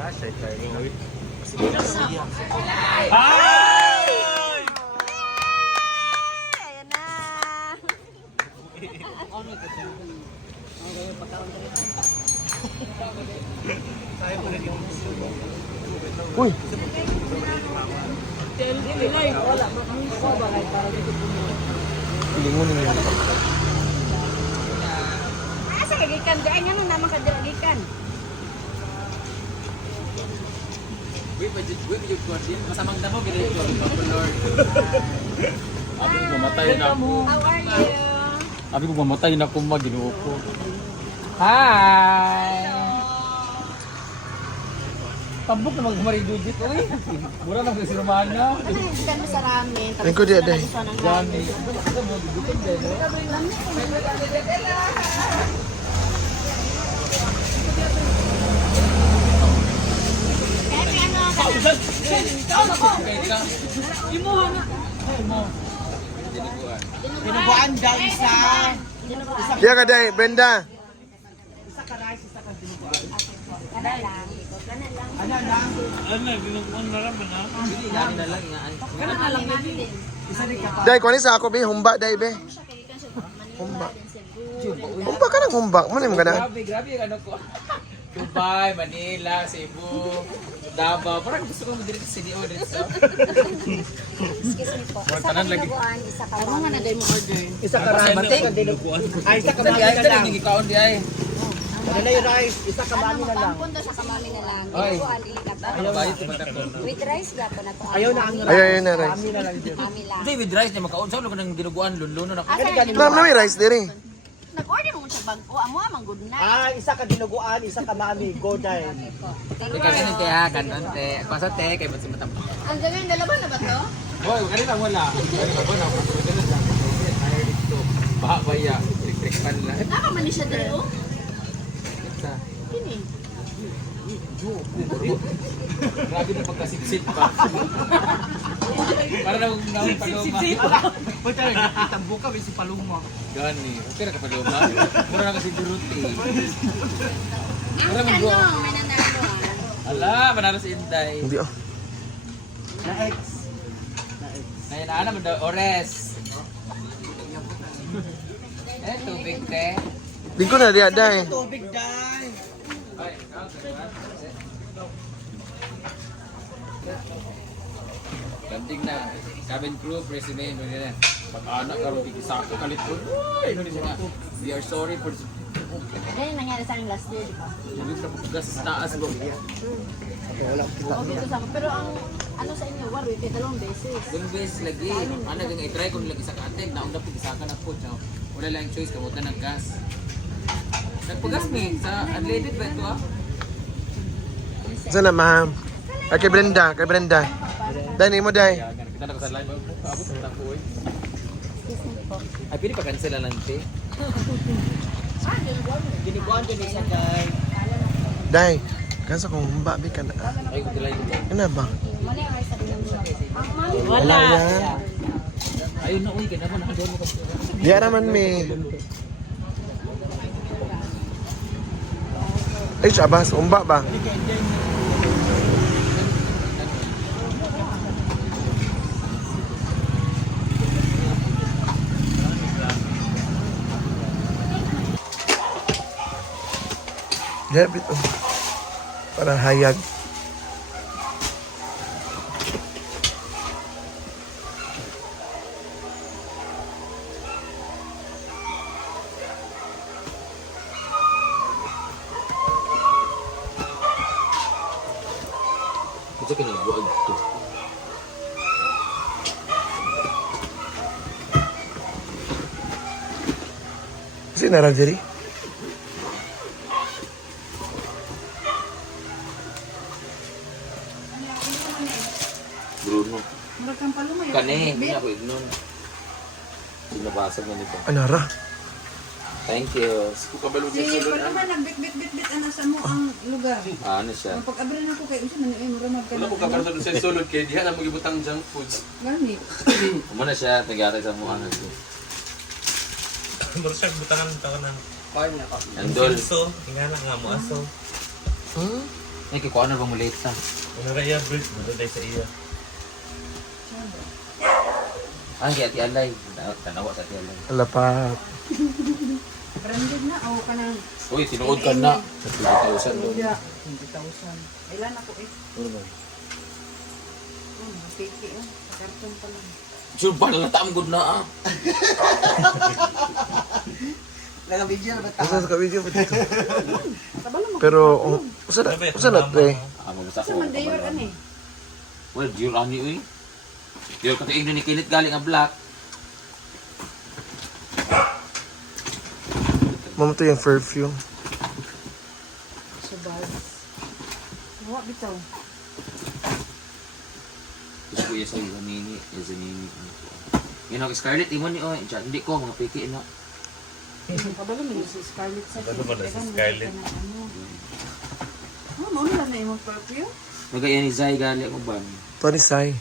Ay! Ayan na. Uy! Pilingon nila. Asa kagikan? Dahil nga naman kadiragikan. Masamang damo, ganito. Lord. Abi ko mamatay na ako. How are you? Abi ko mamatay na ako, ginuo ko. Hi! Pambok na magmarido dito eh. Mura na si Romana. Ano yung chicken mo sa ramen? Ayun ko di aday. Johnny. Dinuguan daw isa. Diya ka day, Brenda. Isa ka rice, isa ka dinuguan. Kana lang. Kana lang. Ano lang? Kana lang natin. Isa din ka pa. Day, kuha sa ako, be. Humba, day, be. Siya kagikan siya. Manila din Cebu. Humba ka ng humba. Manim ka na. Grabe yung ano ko. Dubai, Manila, Cebu, Davao. Parang gusto ko mo-direct sa CDO dito. Excuse me po. Isa Tanan ka lagi. dinuguan, isa ka ramen. Ano nga na mo order? Isa ka rice, mating. Ay, isa ka mami na lang. Yung ikaon di ay. Ano na yung rice? Isa ka mami na lang. Pampun daw sa kamami na lang. Oy. Dinuguan, ilikat. Bayad ko pagka ko. With rice gapo na to. Ayaw na ang rice. Ayaw na rice. Mami na lang dyan. Kami lang. Hindi, with rice niya makaon. Saan ko nang dinuguan, lunluno na ko. Asa Ma'am, may rice diri. nag-order mo sa bangko. Amo amang good na. Ah, isa ka dinuguan, isa ka mami. Go dahil. Ikaw ganun te ha, ganun te. Pasa te, kay ba't si matamba. Ang gawin dalawa na ba to? Hoy, kanina wala. Kanina ba na? Ganun lang. Ayaw dito. Baha ba ya? Electric fan lang. Nama man ni siya dali oh. Isa. Kini. Grabe na pagkasipsip pa. Para na akong paloma. Uy, tayo, nakitang buka, may si Paluma. Gani. Okay na kapaloma. Mura na kasi duruti. Ang Mura ano, magbuo. may nanalo ah. Ala, manalo si Inday. Hindi, oh. Na-ex. Ngayon, ano mo daw? Ores. Tubig te. Di ko na, diya, day. Tubig dahil. Ay, Ganting na. Cabin crew, president, ano yan. Pag-anak ka rin, kisako kalit ko. Uy, ano niya. We are sorry for... Ano yung nangyari sa akin last year, di ba? Hindi sa gas sa taas mo. Oo, dito sa pero ang ano sa inyo, war, kay dalawang beses. Yung beses lagi. Ano gang i-try kung lagi sa ka-attend. Naong dapat isaka na po. Tsaka wala lang choice. Kamutan ng gas. Nagpagas mi. Sa unleaded ba ito ah? Sana, ma'am. Ay, kay Brenda, kay Brenda. Day, ni mo, day. Kita na ko sa live. Abot sa mga kuoy. Excuse me po. Ay, pili pa cancel na lang te. Dinuguan dyan isa dahil. Day, kasa kong humba, be ka na. Ay, kung tilay ko. Ano ba? Wala yung rice sa dinang Wala yan. Ayun na, uy. Ganda mo. Nakador mo kasi. Diya naman, me. Ay, abas, humba ba? Diya, bito. Para hayag. Ito ka nagbuag ito. Kasi naran diri. Bruno. Kani, hindi ako ignon. Sinabasag na nito. Anara. Thank you. Pag naman nagbit-bit-bit ano sa mo ang lugar. Ano siya? Pag abrin ako kay unsa man mura na Wala ko kakarto sa sulod kay diha na mo gibutang junk foods. Gani. Amo na siya, tagari sa mga ano. Mursak butangan tawanan. Andol. So, ingana nga mo aso. Hmm? Ay, kikuha na ba mo late sa? Una ra iya break, maday sa iya. Ay, kaya Ate Alay. Tanawa sa Ate Alay. Alapat. Branded na, o ka nang Uy, tinuod ka na. Sa 20,000 doon. 20,000. Ilan ako eh? Ano ba? Mapiki oh. Sa karton pa lang. Sure ba, nalataam good na ah. Naka-video na ba Asa sa video pa dito. Kabalo mo. Pero, usa na eh. Ah, magbasa Sa ko. Mandayor ani. Well, Dior ani uy. Dior katiig na ni Kinit galing nga black. Mama to yung perfume. Sa bag. Wa bitaw. Gusto ko iya sa'yo, Zanini. Zanini. Yun ako, Scarlett, iwan niyo. Diyan, hindi ko, mga piki na. Kabalo mo si Scarlett sa. Kabalo mo na si Scarlett. Mo na na imong perfume. Magaya ni Zay gali ako ba? Tony Sai.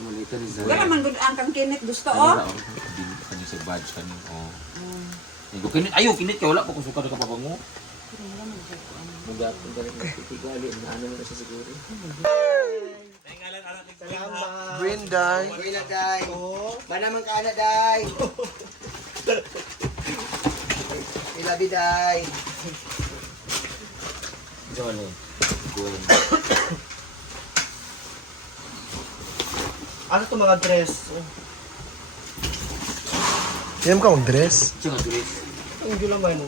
Malita ni Zay. Wala man gud ang kang kinit gusto Ano oh. ra, kani sa badge kani. Oh. Nego kinit, ayo kinit ka wala pa kung suka ka pa bango. Mugatong ka rin ng piki gali. Ano na siya siguro. Salamat. Brinday. Uy na, Day. Manaman ka na, Day. I love you, Day. Diyan ano? Gwen. Ano to mga dress? Yan ka dress. Diyan nga dress. Ang gula man.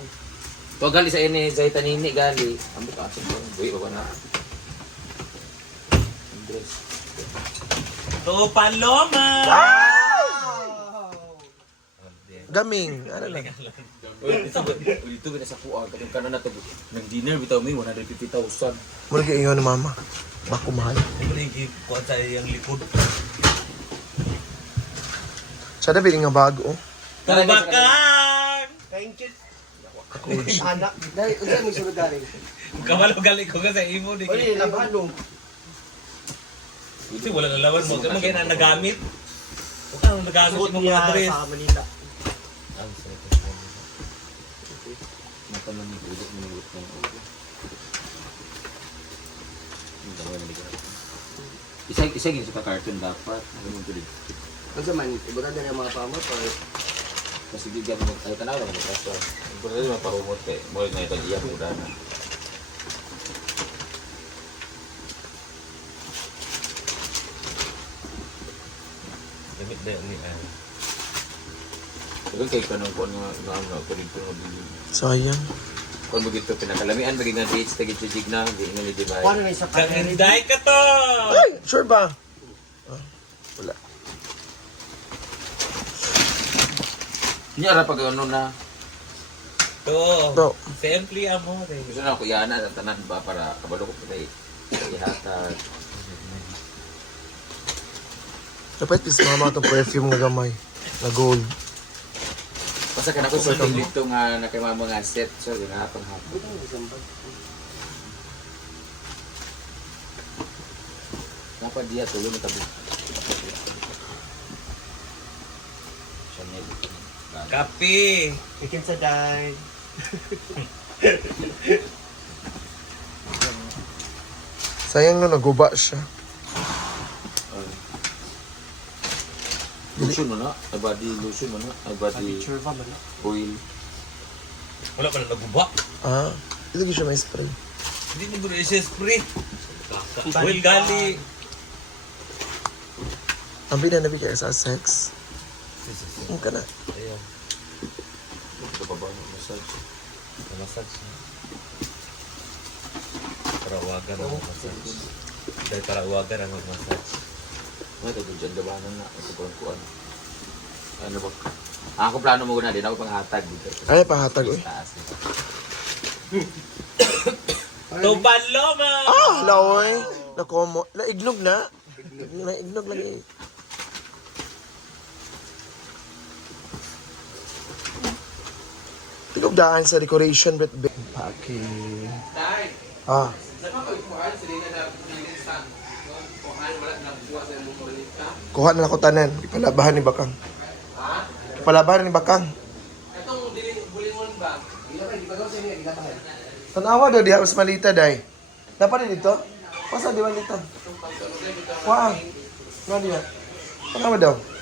To gali sa ini Zay tanini gali. Ambo ka sa ko. Buhi ba na? Ang dress. To Paloma. Gaming. Ano lang. Uy, ito ba sa kuha? Kapag ka na nato, nag-dinner, bitaw mo, 150,000. Mula kayo ingon ni mama. Bako mahal. Hindi kuha sa iyang likod. Siya na biling nga bago. Tabakan! Thank you. Ako. Anak. Day, unsa may sulod galing? Kabalo gali ko ka sa imo di. Uy, labalo. Buti wala na lawan mo. Kaya mga nagamit. Huwag kang nagamit Suot yung niya mga dress. sa Manila. Mata man ni ulo, minulit ng ulo. Ang dami na ligaw. Isa gini sa cartoon dapat. Ano mo tuloy? Unsa man, ibutan na mga pamot or Kasi di gano'n ay tanaw lang kaso. Ang pwede naman parumot kay mo na ito iya muda na. Damit na ni ay. Pero kay kanang kuan nga na ko dito mo dili. Sayang. Kung mo gito pinakalamian maging nga dates tagi chig na di nga ni di ba. ano na isa pa? Kang hinday ka to! Ay, sure ba? Ah, wala. Nya ra pag ano na. To. Bro. Simple amo rin. Gusto na ko yana sa tanan ba para kabalo ko pala ihatag. Dapat is mama itong perfume nga gamay. Na gold. Basta ka na ko sa dito nga na kay mga set so nga pang hapon. Dapat dia tulo na tabi. Chanel. Kape! Ikin sa Day. Sayang no, naguba siya. Lotion mo na, ay body lotion mo na, ay body Churva man. oil. Wala pa na naguba. Ah, ito siya may spray. Hindi ni bro siya spray. Well gali. Ang nabi kaya sa sex. Ang ka na. Ayun. Ito pa ba ang massage? Massage. Para uwagan ang massage. Dahil para uwagan ang massage. May ito dyan gabanan na, ito po ang kuwan. Ano ba? Ako plano mo na din, ako panghatag dito. Ay, pahatag eh. Taas. To Paloma! Ah, laoy. Nakomo. Naignog na. Naignog lang eh. Tigog daan sa decoration bit bit. Paki. Ah. Kuha na ako tanan. Ipalabahan ni Bakang. Ipalabahan ni Bakang. Itong bulingon ba? Tanawa daw diha mas malita day. Dapat din dito? Masa di man dito? Wah. Nga di ba? Ano ba daw?